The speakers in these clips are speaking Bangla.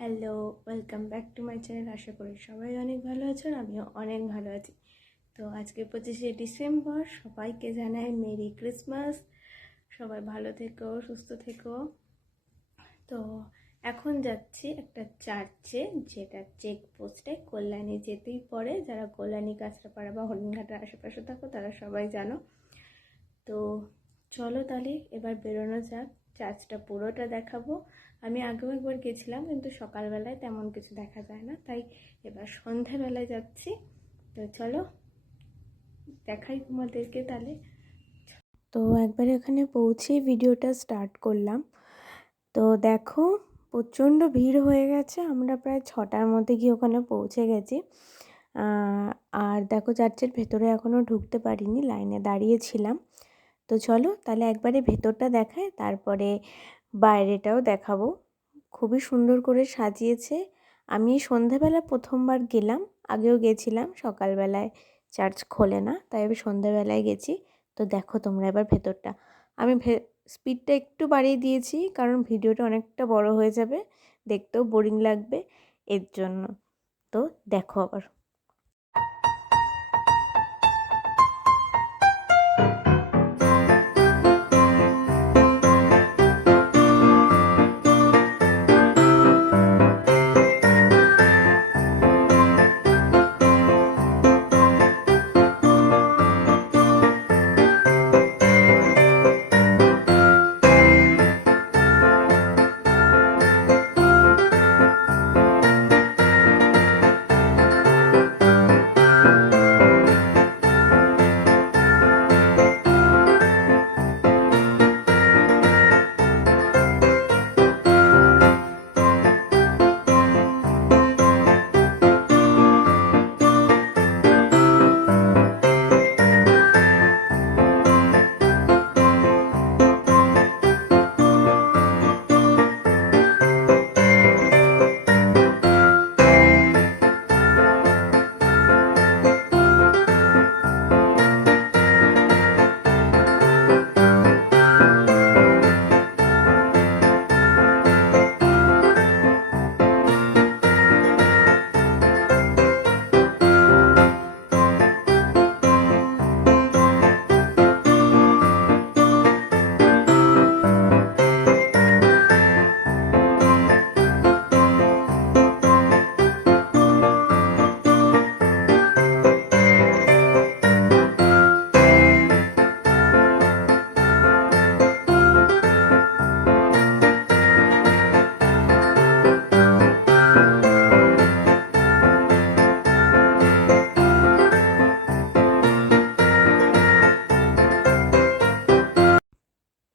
Hello, welcome back to my channel. আশা করি সবাই অনেক ভালো আছেন, আমিও অনেক ভালো আছি। তো আজকে 25শে ডিসেম্বর, সবাইকে জানাই মেরি ক্রিসমাস। সবাই ভালো থেকো, সুস্থ থেকো। তো এখন যাচ্ছি একটা চার্চে, যেটা চেকপোস্টে কল্যাণী যেতেই পড়ে। যারা কল্যাণী, কাঁচরাপাড়া বা হরিণঘাটার আশেপাশে থাকো তারা সবাই জানো। তো চলো তাহলে এবার বেরোনো যাক। চার্চটা পুরোটা দেখাবো। আমি আগেও একবার গেছিলাম, কিন্তু সকালবেলায় তেমন কিছু দেখা যায় না, তাই এবার সন্ধ্যাবেলায় যাচ্ছি। তো চলো দেখাই তোমাদেরকে তাহলে। তো একবার এখানে পৌঁছে ভিডিওটা স্টার্ট করলাম। তো দেখো প্রচণ্ড ভিড় হয়ে গেছে। আমরা প্রায় 6টার মধ্যে গিয়ে ওখানে পৌঁছে গেছি। আর দেখো চার্চের ভেতরে এখনও ঢুকতে পারিনি, লাইনে দাঁড়িয়েছিলাম। তো চলো তাহলে একবারে ভেতরটা দেখায়, তারপরে বাইরেটাও দেখাবো। খুবই সুন্দর করে সাজিয়েছে। আমি সন্ধ্যাবেলা প্রথমবার গেলাম, আগেও গেছিলাম, সকালবেলায় চার্চ খোলে না, তাই আমি সন্ধ্যাবেলায় গেছি। তো দেখো তোমরা এবার ভেতরটা। আমি স্পিডটা একটু বাড়িয়ে দিয়েছি, কারণ ভিডিওটা অনেকটা বড় হয়ে যাবে, দেখতেও বোরিং লাগবে এর জন্য। তো দেখো আবার।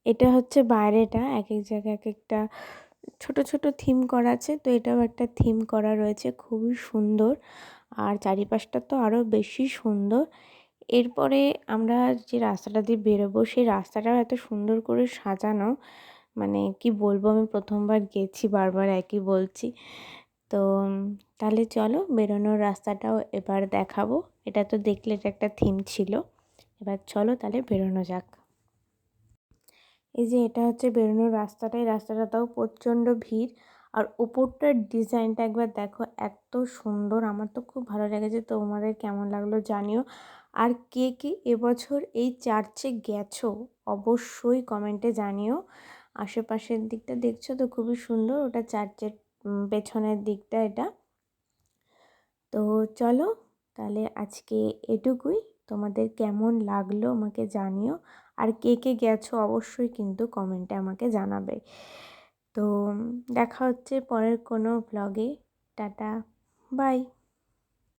এটা হচ্ছে বাইরেটা, এক এক জায়গায় এক একটা ছোট ছোট থিম করা আছে। তো এটাও একটা থিম করা রয়েছে, খুবই সুন্দর। আর চারিপাশটা তো আরও বেশি সুন্দর। এরপরে আমরা যে রাস্তাটা দিয়ে বেরোবো, সেই রাস্তাটাও এত সুন্দর করে সাজানো, মানে কি বলবো। আমি প্রথমবার গেছি, বারবার একই বলছি। তো তাহলে চলো বেরোনোর রাস্তাটাও এবার দেখাবো। এটা তো দেখলে এটা একটা থিম ছিল। এবার চলো তাহলে বেরোনো যাক। এই যে এটা হচ্ছে বেরোনোর রাস্তাটা। এই রাস্তাটাতেও প্রচণ্ড ভিড়। আর ওপরটার ডিজাইনটা একবার দেখো, এত সুন্দর। আমার তো খুব ভালো লেগেছে। তোমাদের কেমন লাগলো জানিও। আর কে কে এবছর এই চার্চে গেছো অবশ্যই কমেন্টে জানিও। আশেপাশের দিকটা দেখছো তো খুবই সুন্দর। ওটা চার্চের পেছনের দিকটা এটা। তো চলো তাহলে আজকে এটুকুই। তোমাদের কেমন লাগলো আমাকে জানিও। আর কে কে গেছো অবশ্যই কিন্তু কমেন্টে আমাকে জানাবে। তো দেখা হচ্ছে পরের কোনো ব্লগে। Tata, by.